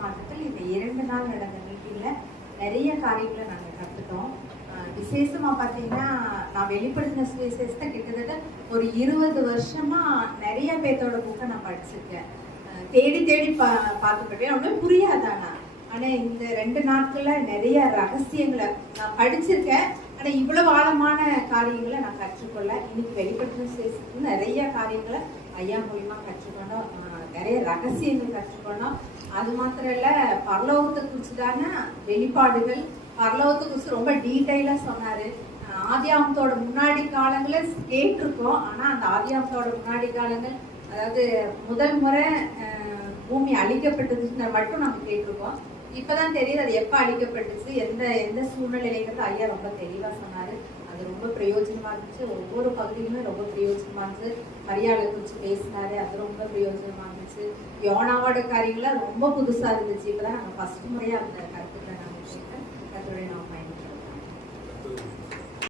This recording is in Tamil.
மாற்றத்தில் இந்த 2 நாள் நடந்த மீட்டிங்கில் நிறைய காரியங்களை நாங்கள் கற்றுட்டோம். விசேஷமாக பார்த்தீங்கன்னா, நான் வெளிப்படுத்தின சுவிசேஷத்தை கிட்டத்தட்ட ஒரு 20 வருஷமாக நிறைய பேர்த்தோட புக்கை நான் படிச்சிருக்கேன். தேடி தேடி பார்த்துக்கிட்டேன். ஒன்றும் புரியாதானா. ஆனால் இந்த 2 நாட்களில் நிறைய ரகசியங்களை நான் படிச்சிருக்கேன். ஆனால் இவ்வளவு ஆழமான காரியங்களை நான் கற்றுக்கொள்ள இன்னைக்கு வெளிப்படுத்தின சுவிசேஷத்துக்கு நிறைய காரியங்களை ஐயா மூலியமாக கற்றுக்கொண்டோம். நிறைய ரகசியங்கள் கற்றுக்கொண்டோம். அது மாத்திரம் இல்லை, பரலோகத்தை குறிச்சுதான வெளிப்பாடுகள், பரலோகத்தை குறித்து ரொம்ப டீட்டெயிலாக சொன்னார். ஆதியாகமத்தோட முன்னாடி காலங்களை கேட்டிருக்கோம். ஆனால் அந்த ஆதியாகமத்தோட முன்னாடி காலங்கள், அதாவது முதல் முறை பூமி அழிக்கப்பட்டதுன்னு மட்டும் நம்ம கேட்டிருக்கோம். இப்போதான் தெரியுது அது எப்போ அழிக்கப்பட்டுச்சு, எந்த எந்த சூழ்நிலைங்கிறது ஐயா ரொம்ப தெளிவாக சொன்னார். அது ரொம்ப பிரயோஜனமாக இருந்துச்சு. ஒவ்வொரு பகுதியுமே ரொம்ப பிரயோஜனமாக இருந்துச்சு. மரியாதை குறித்து பேசினாரு, அது ரொம்ப பிரயோஜனமாக இருந்துச்சு. யோனாவோட காரியங்களாம் ரொம்ப புதுசாக இருந்துச்சு. இப்போதான் நாங்கள் ஃபர்ஸ்ட் முறையாக அந்த கருத்துக்களை நாங்கள் கேட்டேன். கர்த்தருடைய